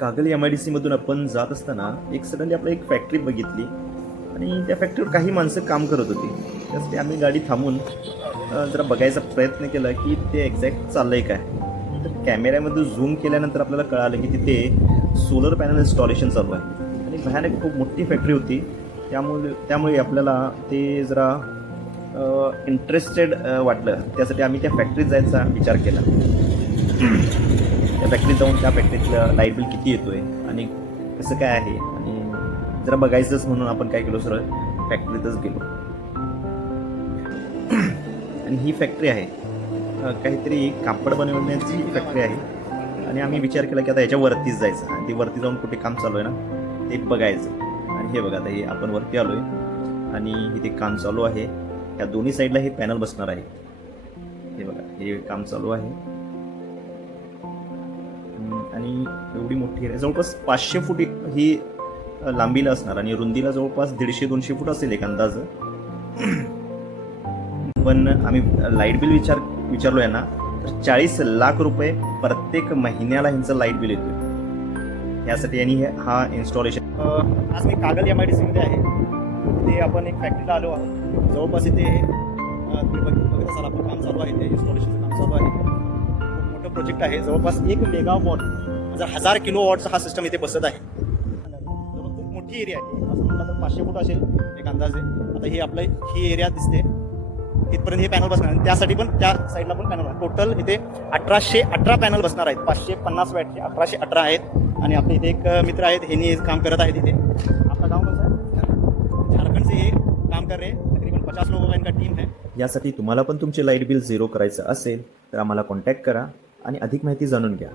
Kagal MIDC मधून आपण जात असताना एक सडनली आपलं एक फॅक्टरी बघितली आणि त्या फॅक्टरीवर काही माणसं काम करत होती. त्यासाठी आम्ही गाडी थांबून जरा बघायचा प्रयत्न केला की ते एक्झॅक्ट चाललंय काय. तर कॅमेऱ्यामध्ये झूम केल्यानंतर आपल्याला कळालं की तिथे सोलर पॅनल इन्स्टॉलेशन चालू आहे आणि भयानक खूप मोठी फॅक्टरी होती. त्यामुळे आपल्याला ते जरा इंटरेस्टेड वाटलं. त्यासाठी आम्ही त्या फॅक्टरीत जायचा विचार केला. त्या फॅक्टरीत जाऊन त्या फॅक्टरीतलं लाईट बिल किती येतो आहे आणि कसं काय आहे आणि जरा बघायचंच म्हणून आपण काय केलो, सरळ फॅक्टरीतच गेलो. आणि ही फॅक्टरी आहे काहीतरी कापड बनवण्याची फॅक्टरी आहे आणि आम्ही विचार केला की आता याच्या वरतीच जायचं आणि ती वरती जाऊन कुठे काम चालू आहे ना ते बघायचं. आणि हे बघा, आता हे आपण वरती आलो आहे आणि इथे काम चालू आहे. या दोन्ही साईडला हे पॅनल बसणार आहे. हे बघा, हे काम चालू आहे आणि एवढी मोठी आहे, जवळपास 500 फूट ही लांबीला असणार आणि रुंदीला जवळपास 150-200 फूट असेल एक अंदाज. पण आम्ही लाईट बिल विचारलो आहे ना, तर 40 लाख रुपये प्रत्येक महिन्याला ह्यांचं लाईट बिल येतोय. यासाठी यांनी हा इन्स्टॉलेशन. आज मी कागल MIDC मध्ये आहे. ते आपण एक फॅक्टरीला आलो आहोत. जवळपास इथे बघत असाल आपण काम चालू आहे, ते इन्स्टॉलेशनचं काम चालू आहे. खूप मोठं प्रोजेक्ट आहे. जवळपास 1 मेगावॉट म्हणजे 1000 किलोवॉटचा हा सिस्टम इथे बसत आहे. खूप मोठी एरिया आहे. असं म्हटलं तर 500 फूट असेल एक अंदाजे. आता ही आपलं ही एरिया दिसते, इथपर्यंत हे पॅनल बसणार आणि त्यासाठी पण त्या साईडला पण पॅनल. टोटल इथे 1818 पॅनल बसणार आहेत. 550 वॅटचे 1818 आहेत. आणि आपले इथे एक मित्र आहेत, हे काम करत आहेत इथे. आपलं गाव कसं आहे? झारखंड से हे काम कर रहे हैं. तकरीबन 50 लोगों का इनका टीम है. यासाठी तुम्हाला पण तुमचे लाईट बिल 0 करायचं असेल तर आम्हाला कॉन्टॅक्ट करा आणि अधिक माहिती जाणून घ्या.